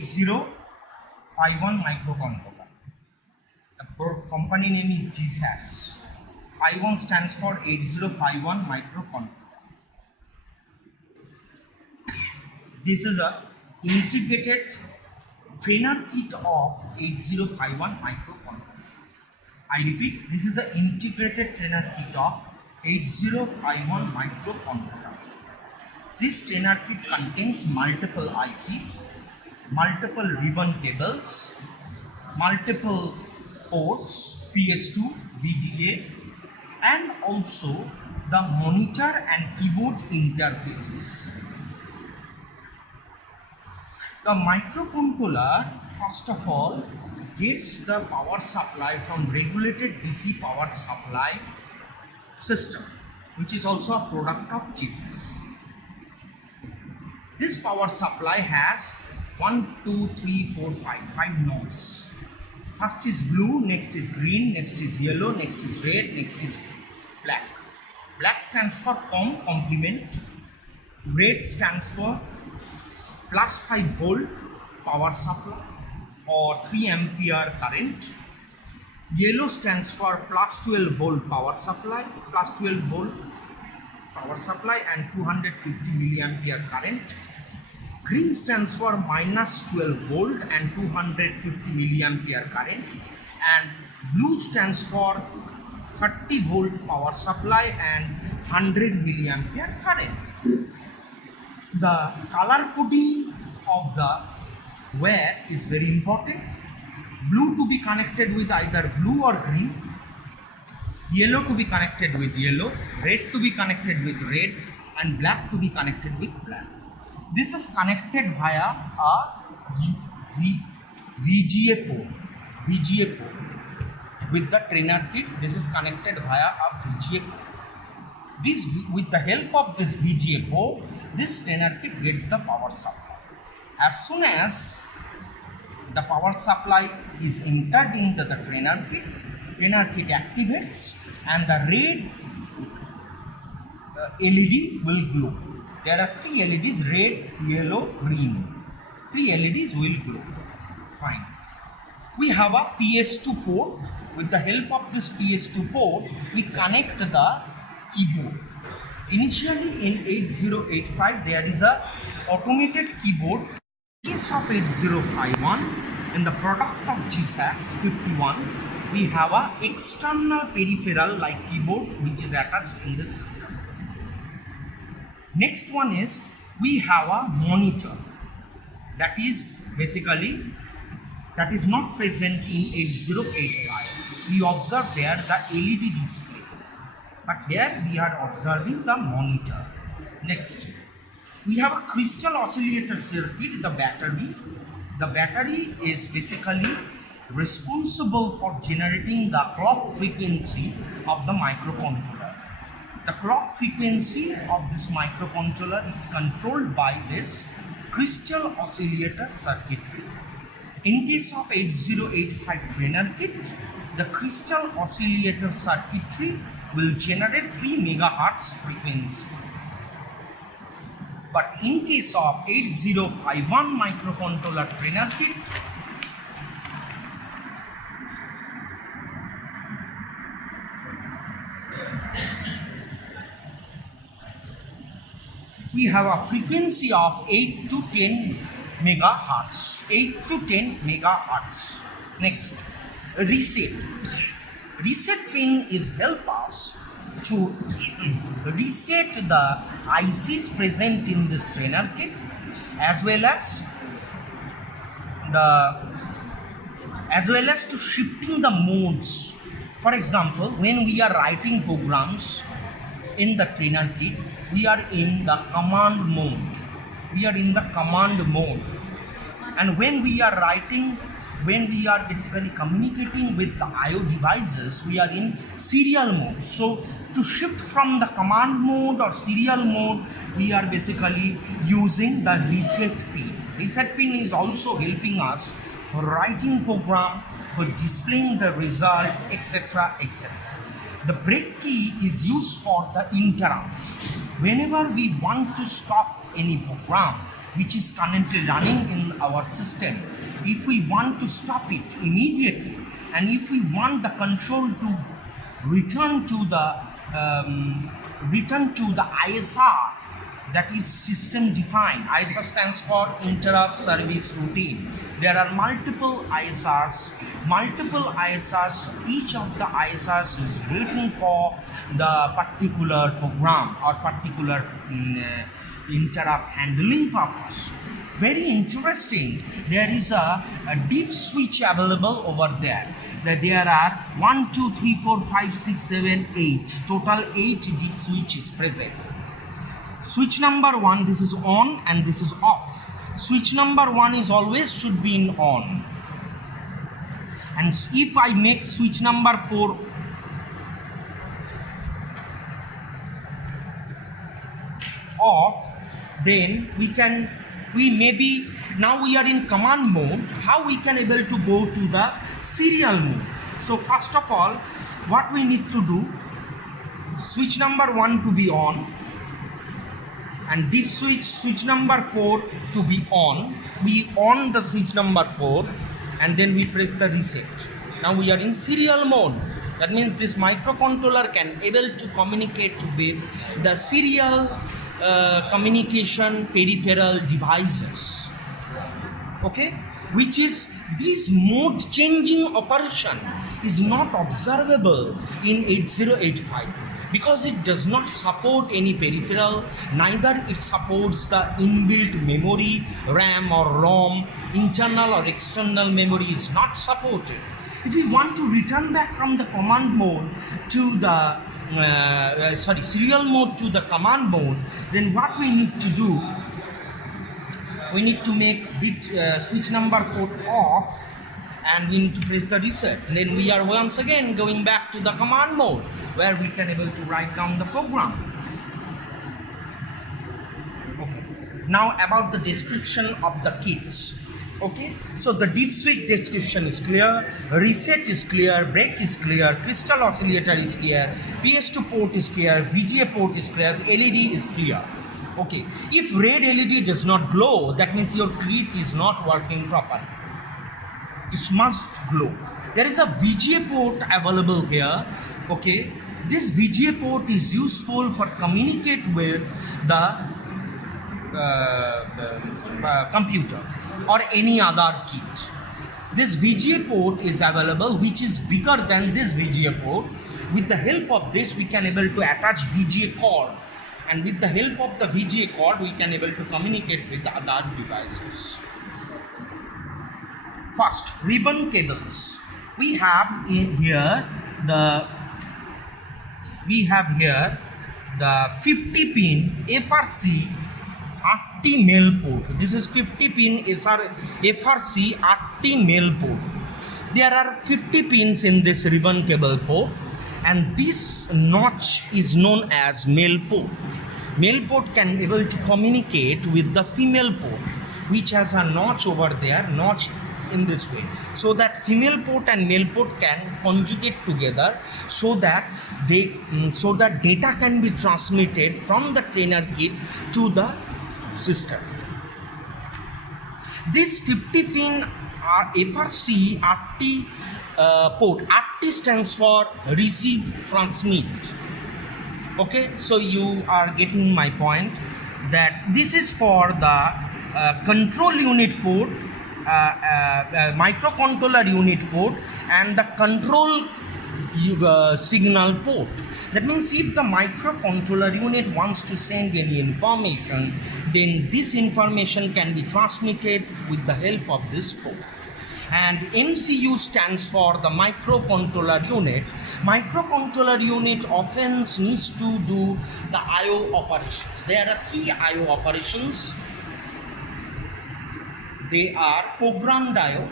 8051 microcontroller. The company name is GSAS. 51 stands for 8051 microcontroller. This is a integrated trainer kit of 8051 microcontroller. I repeat, this is an integrated trainer kit of 8051 microcontroller. This trainer kit contains multiple ICs, multiple ribbon cables, multiple ports, PS2, VGA, and also the monitor and keyboard interfaces. The microcontroller, first of all, gets the power supply from regulated DC power supply system, which is also a product of GSAS. This power supply has 1, 2, 3, 4, 5 nodes. First is blue, next is green, next is yellow, next is red, next is black. Black stands for complement. Red stands for plus 5 volt power supply or 3 ampere current. Yellow stands for plus 12 volt power supply, plus 12 volt power supply and 250 milliampere current. Green stands for minus 12 volt and 250 milliampere current, and blue stands for 30 volt power supply and 100 milliampere current. The color coding of the wire is very important. Blue to be connected with either blue or green, yellow to be connected with yellow, red to be connected with red, and black to be connected with black. This is connected via a VGA port. With the trainer kit, this is connected via a VGA port. With the help of this VGA port, this trainer kit gets the power supply. As soon as the power supply is entered into the trainer kit activates and the red LED will glow. There are 3 LEDs, red, yellow, green. 3 LEDs will glow. Fine. We have a PS2 port. With the help of this PS2 port, we connect the keyboard. Initially in 8085, there is a automated keyboard. In case of 8051, in the product of GSAS 51, we have a external peripheral like keyboard which is attached in this system. Next one is we have a monitor that is basically not present in 8085. We observe there the LED display, but here we are observing the monitor. Next, we have a crystal oscillator circuit, the battery. The battery is basically responsible for generating the clock frequency of the microcontroller. The clock frequency of this microcontroller is controlled by this crystal oscillator circuitry. In case of 8085 trainer kit, the crystal oscillator circuitry will generate 3 MHz frequency. But in case of 8051 microcontroller trainer kit, we have a frequency of 8 to 10 megahertz. 8 to 10 megahertz. Next, reset. Reset pin is help us to reset the ICs present in this trainer kit as well as to shifting the modes. For example, when we are writing programs in the trainer kit, we are in the command mode. And when we are basically communicating with the IO devices, we are in serial mode. So to shift from the command mode or serial mode, we are basically using the reset pin. Reset pin is also helping us for writing program, for displaying the result, etc. etc. The break key is used for the interrupt. Whenever we want to stop any program, which is currently running in our system. If we want to stop it immediately, and if we want the control to return to the ISR, that is system defined. ISR stands for interrupt service routine. There are multiple ISRs. Each of the ISRs is written for the particular program or particular interrupt handling purpose. Very interesting. There is a deep switch available over there. There are 1, 2, 3, 4, 5, 6, 7, 8. Total 8 deep switches present. Switch number 1, this is on and this is off. Switch number 1 is always should be in on. And if I make switch number 4 off, then now we are in command mode. How we can able to go to the serial mode? So first of all, what we need to do, switch number 1 to be on, and deep switch number 4 to be on. We on the switch number 4 and then we press the reset. Now we are in serial mode. That means this microcontroller can able to communicate with the serial communication peripheral devices. Okay, which is this mode changing operation is not observable in 8085. Because it does not support any peripheral, neither it supports the inbuilt memory, RAM or ROM, internal or external memory is not supported. If we want to return back from the command mode to the serial mode to the command mode, then what we need to do, we need to make switch number 4 off, and we need to press the reset. Then we are once again going back to the command mode where we can able to write down the program. Okay. Now about the description of the kits. Okay, so the deep switch description is clear, reset is clear, break is clear, crystal oscillator is clear, PS2 port is clear, VGA port is clear, LED is clear. Okay, if red LED does not glow, that means your kit is not working properly. It must glow. There is a VGA port available here. Okay, this VGA port is useful for communicate with the computer or any other kit. This VGA port is available, which is bigger than this VGA port. With the help of this, we can able to attach VGA cord, and with the help of the VGA cord, we can able to communicate with the other devices. First, ribbon cables. We have here the 50 pin FRC RT male port. This is 50 pin FRC RT male port. There are 50 pins in this ribbon cable port, and this notch is known as male port. Male port can able to communicate with the female port, which has a notch over there, notch in this way, so that female port and male port can conjugate together, so that data can be transmitted from the trainer kit to the system. This 50 pin FRC RT port, RT stands for receive transmit. Okay, so you are getting my point, that this is for the control unit port, microcontroller unit port, and the control signal port. That means if the microcontroller unit wants to send any information, then this information can be transmitted with the help of this port. And MCU stands for the microcontroller unit. Microcontroller unit often needs to do the I/O operations. There are 3 I/O operations. They are program I/O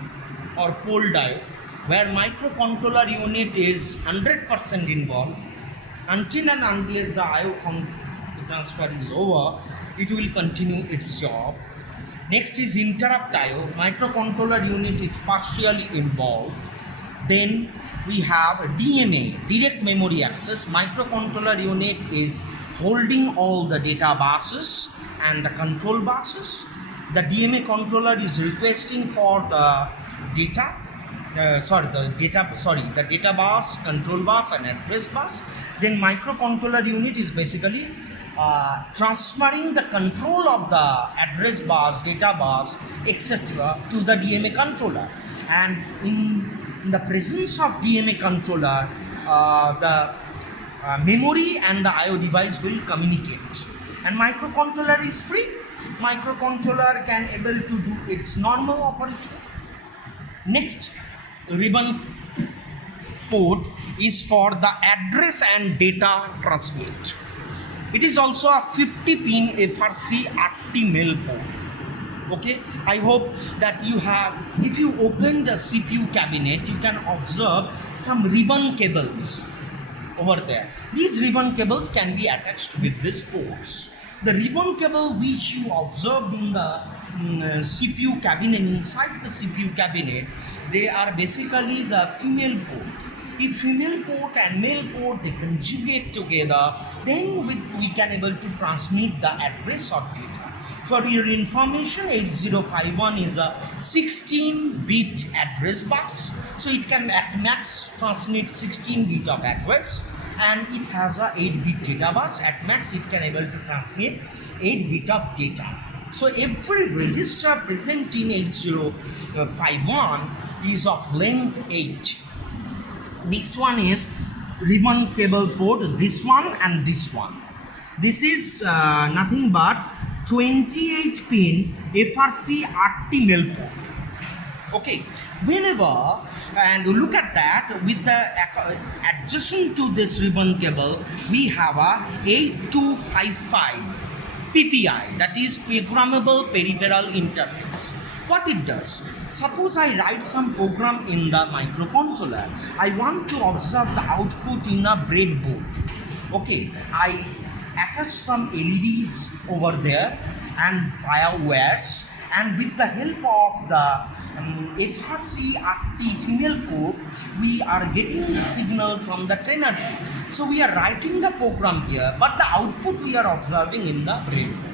or pole I/O, where microcontroller unit is 100% involved. Until and unless the I/O transfer is over, it will continue its job. Next is interrupt I/O. Microcontroller unit is partially involved. Then we have DMA, direct memory access. Microcontroller unit is holding all the data buses and the control buses. the DMA controller is requesting for the data, the data bus, control bus and address bus. Then microcontroller unit is basically transferring the control of the address bus, data bus, etc. to the DMA controller. And in the presence of DMA controller, the memory and the IO device will communicate. And microcontroller is free. Microcontroller can able to do its normal operation. Next ribbon port is for the address and data transmit. It is also a 50-pin FRC RT mail port. Okay, I hope that you have, if you open the CPU cabinet, you can observe some ribbon cables over there. These ribbon cables can be attached with these ports. The ribbon cable which you observed in the CPU cabinet, inside the CPU cabinet, they are basically the female port. If female port and male port they conjugate together, then we can able to transmit the address of data. For your information, 8051 is a 16-bit address bus, so it can at max transmit 16 bit of address, and it has a 8-bit data bus. At max it can able to transmit 8 bit of data. So every register present in 8051 is of length 8. Next one is ribbon cable port, this one and this one. This is nothing but 28-pin FRC RT mail port. Okay, whenever, and look at that, with the adjacent to this ribbon cable, we have a 8255 PPI, that is programmable peripheral interface. What it does, suppose I write some program in the microcontroller, I want to observe the output in a breadboard. Okay, I attach some LEDs over there and via wires, and with the help of the FRC RT female port, we are getting the signal from the trainer. So we are writing the program here, but the output we are observing in the breadboard.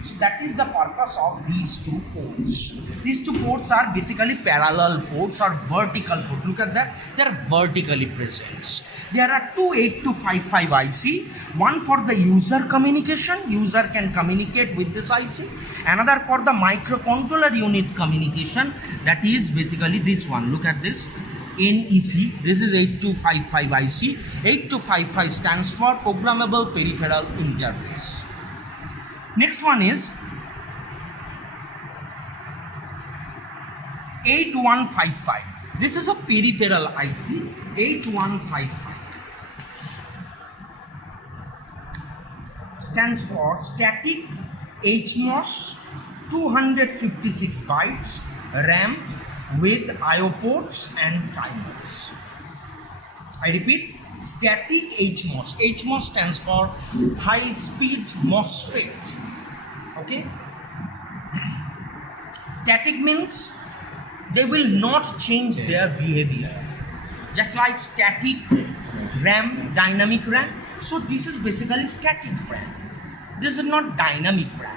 So that is the purpose of these two ports. These two ports are basically parallel ports or vertical ports. Look at that, they are vertically present. There are two 8255 IC, one for the user communication, user can communicate with this IC, another for the microcontroller units communication, that is basically this one. Look at this, NEC, this is 8255 IC. 8255 stands for Programmable Peripheral Interface. Next one is 8155. This is a peripheral IC, 8155. Stands for Static HMOS, 256 bytes RAM with IO ports and timers. I repeat, Static HMOS. HMOS stands for High Speed MOSFET. Okay. Static means they will not change their behavior, just like static RAM, dynamic RAM. So this is basically static RAM. This is not dynamic RAM.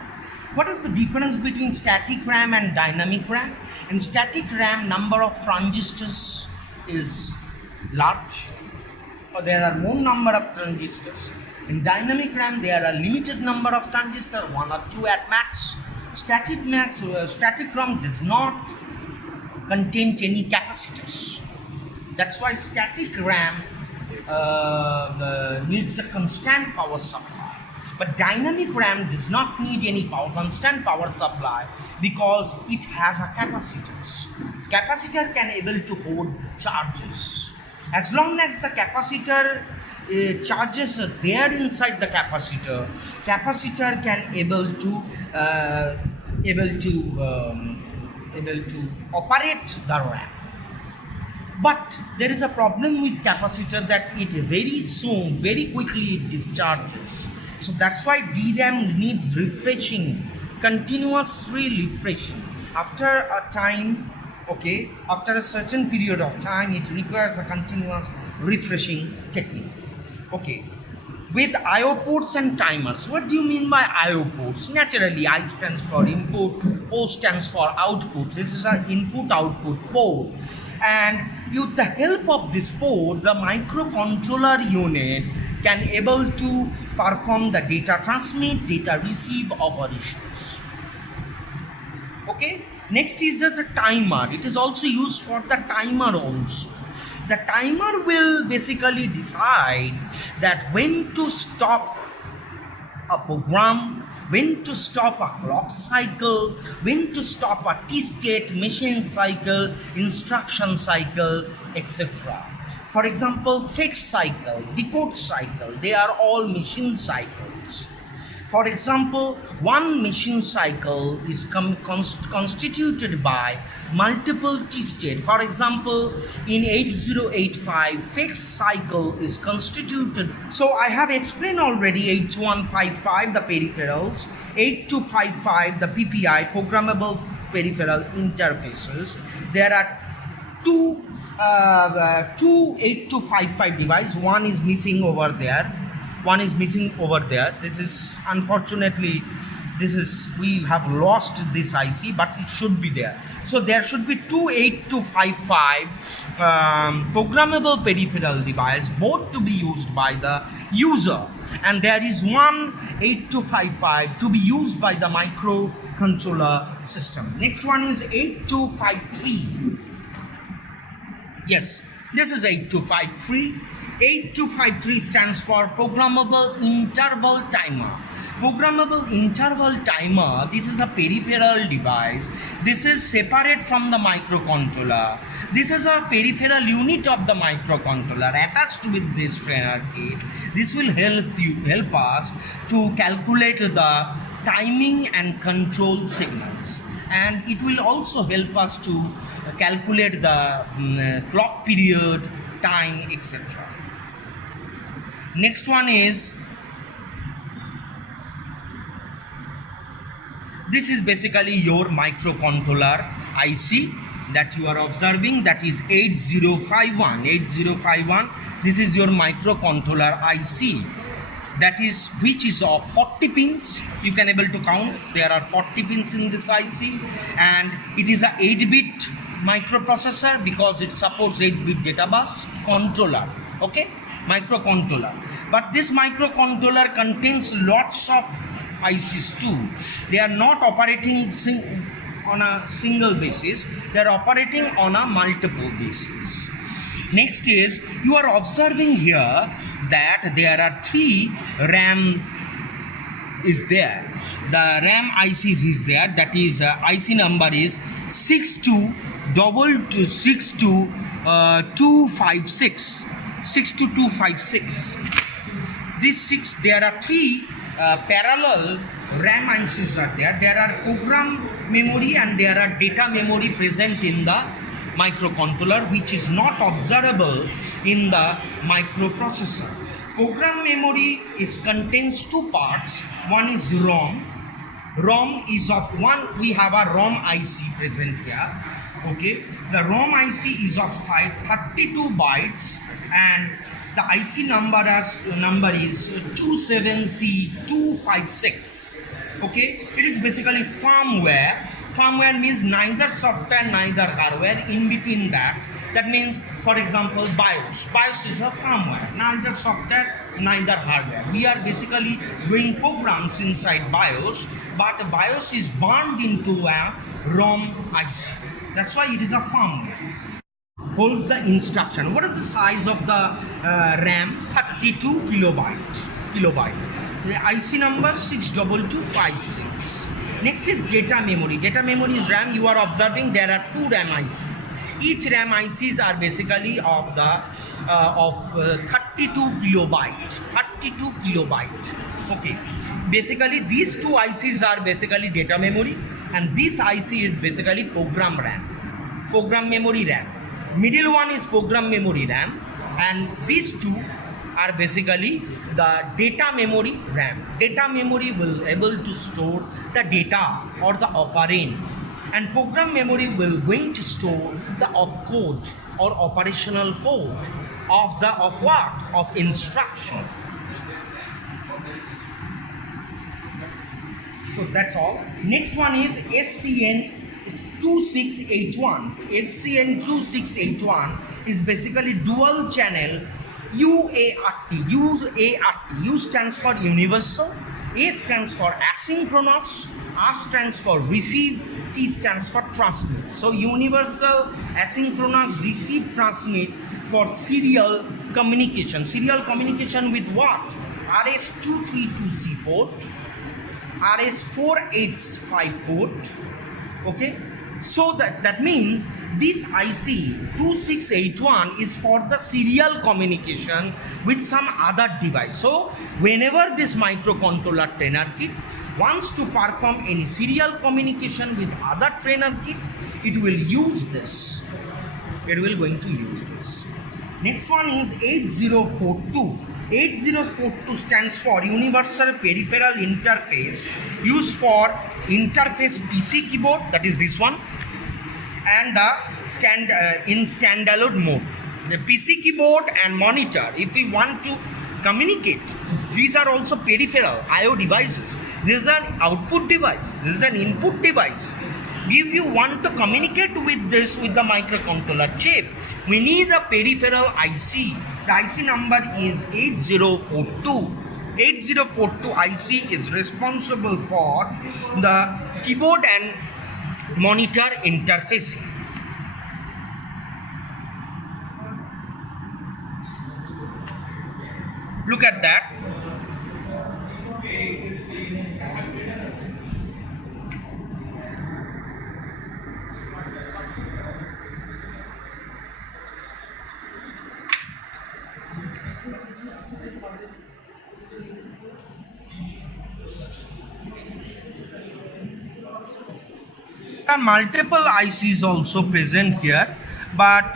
What is the difference between static RAM and dynamic RAM? In static RAM, number of transistors is large, or there are more number of transistors. In dynamic RAM, there are limited number of transistors, 1 or 2 at max. Static RAM does not contain any capacitors. That's why static RAM needs a constant power supply. But dynamic RAM does not need any constant power supply because it has a capacitors. Capacitor can able to hold charges. As long as the capacitor charges are there inside the capacitor, capacitor can able to operate the RAM. But there is a problem with capacitor that it very quickly discharges. So that's why DRAM needs refreshing, continuously refreshing. After a time, okay, after a certain period of time, it requires a continuous refreshing technique. Okay, with I/O ports and timers. What do you mean by I/O ports? Naturally, I stands for input, O stands for output. This is an input-output port. And with the help of this port, the microcontroller unit can able to perform the data transmit, data receive operations. Okay. Next is the timer. It is also used for the timer also. The timer will basically decide that when to stop a program, when to stop a clock cycle, when to stop a T-state machine cycle, instruction cycle, etc. For example, fetch cycle, decode cycle, they are all machine cycles. For example, one machine cycle is constituted by multiple T-state. For example, in 8085, fetch cycle is constituted. So I have explained already 8155, the peripherals, 8255, the PPI, programmable peripheral interfaces. There are two 8255 devices. One is missing over there. This is unfortunately, we have lost this IC, but it should be there. So there should be two 8255 programmable peripheral device, both to be used by the user, and there is one 8255 to be used by the microcontroller system. Next one is 8253. Yes, this is 8253. 8253 stands for Programmable Interval Timer. Programmable Interval Timer, this is a peripheral device. This is separate from the microcontroller. This is a peripheral unit of the microcontroller attached with this trainer kit. This will help us to calculate the timing and control signals. And it will also help us to calculate the clock period, time, etc. Next one is, this is basically your microcontroller IC that you are observing, that is 8051. This is your microcontroller IC, that is which is of 40 pins. You can able to count, there are 40 pins in this IC, and it is a 8-bit microprocessor because it supports 8-bit data bus controller. Okay, microcontroller. But this microcontroller contains lots of ICs too. They are not operating on a single basis, they are operating on a multiple basis. Next is, you are observing here that there are 3 RAM is there. The RAM ICs is there, that is IC number is 62256. 62256. There are 3 parallel RAM ICs are there. There are program memory and there are data memory present in the microcontroller, which is not observable in the microprocessor. Program memory contains 2 parts. One is ROM. ROM is of one. We have a ROM IC present here. Okay, the ROM IC is of 32 bytes, and the IC number is 27C256. Okay, it is basically firmware. Firmware means neither software, neither hardware. In between that means, for example, BIOS. BIOS is a firmware, neither software, neither hardware. We are basically doing programs inside BIOS, but BIOS is bound into a ROM IC. That's why it is a firmware. Holds the instruction. What is the size of the RAM? 32 kilobytes. The IC number 62256. Next is data memory. Data memory is RAM. You are observing there are 2 RAM ICs. Each RAM ICs are basically of the 32 kilobyte. Okay. Basically, these 2 ICs are basically data memory, and this IC is basically program RAM. Program memory RAM. Middle one is program memory RAM, and these 2 are basically the data memory RAM. Data memory will able to store the data or the operand, and program memory will going to store the opcode or operational code of instruction. So that's all. Next one is SCN 2681. SCN 2681 is basically dual channel UART. U stands for universal, A stands for asynchronous, R stands for receive, T stands for transmit. So universal, asynchronous, receive, transmit for serial communication. Serial communication with what? RS232C port, RS485 port. Okay, so that means this IC 2681 is for the serial communication with some other device. So whenever this microcontroller trainer kit wants to perform any serial communication with other trainer kit, it will use this. It will going to use this. Next one is 8042. 8042 stands for Universal Peripheral Interface, used for interface PC keyboard, that is this one, and the in standalone mode. The PC keyboard and monitor, if we want to communicate, these are also peripheral IO devices. This is an output device, this is an input device. If you want to communicate with this with the microcontroller chip, we need a peripheral IC. The IC number is 8042. 8042 IC is responsible for the keyboard and monitor interfacing. Look at that. There are multiple ICs also present here, but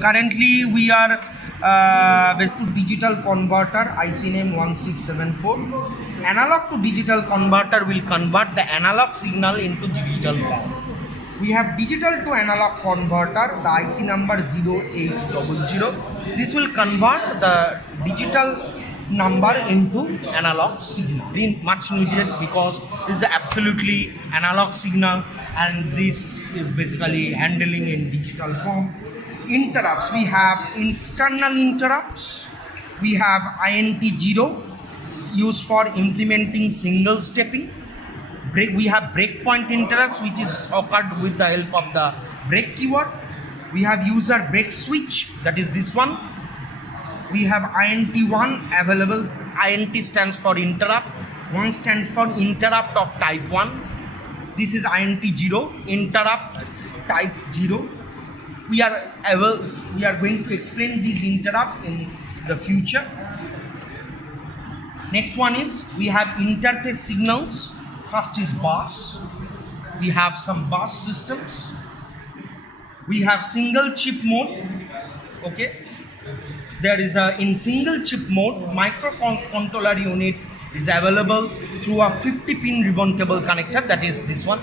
currently we are to digital converter, IC name 1674. Analog to digital converter will convert the analog signal into digital form. We have digital to analog converter, the IC number 0800. This will convert the digital number into analog signal. Much needed because this is absolutely analog signal, and this is basically handling in digital form. Interrupts, we have external interrupts, we have INT0 used for implementing single stepping. We have breakpoint interrupts, which is occurred with the help of the break keyword. We have user break switch, that is this one. We have INT1 available. INT stands for interrupt, 1 stands for interrupt of type 1. This is INT0, interrupt type 0. We are going to explain these interrupts in the future. Next one is, we have interface signals. First is bus. We have some bus systems. We have single chip mode. Okay. There is in single chip mode, microcontroller unit is available through a 50-pin ribbon cable connector, that is this one.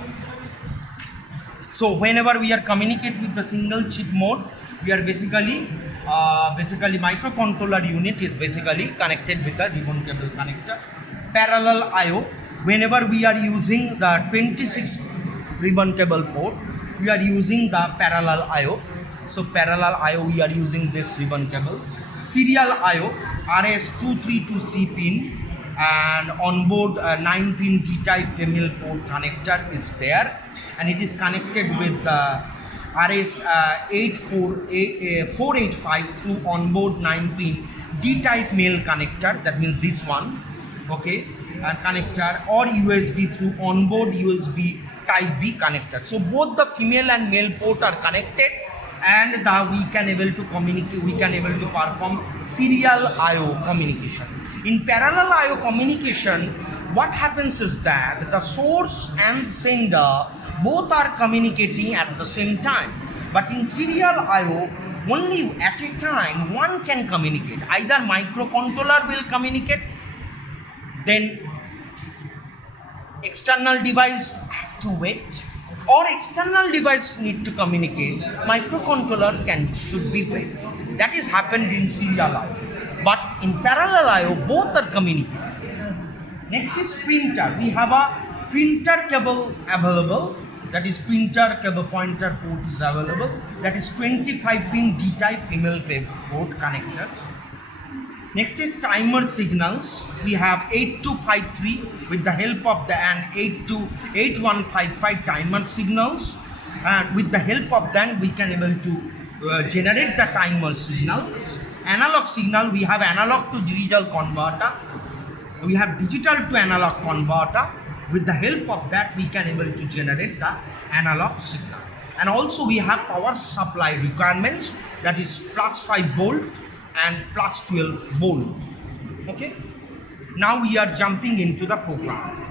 So whenever we are communicate with the single chip mode, we are basically microcontroller unit is basically connected with the ribbon cable connector. Parallel IO, whenever we are using the 26 ribbon cable port, we are using the parallel IO. So parallel IO, we are using this ribbon cable. Serial IO, RS232C pin, and onboard 9-pin D-type female port connector is there, and it is connected with the RS485 through onboard 9-pin D-type male connector, that means this one, okay, and connector, or USB through onboard USB type B connector. So both the female and male port are connected, and we can able to communicate, we can able to perform serial IO communication. In parallel IO communication, what happens is that the source and sender both are communicating at the same time. But in serial IO, only at a time one can communicate. Either microcontroller will communicate, then external device have to wait, or external device need to communicate. Microcontroller should be wait. That is happened in serial IO. But in parallel IO, both are communicating. Next is printer. We have a printer cable available, that is printer cable pointer port is available, that is 25 pin D-type female port connectors. Next is timer signals. We have 8253 with the help of the 8155 timer signals, and with the help of them we can able to generate the timer signal. Analog signal, we have analog to digital converter, we have digital to analog converter. With the help of that we can able to generate the analog signal. And also we have power supply requirements, that is plus 5 volt and plus 12 volt. Okay, now we are jumping into the program.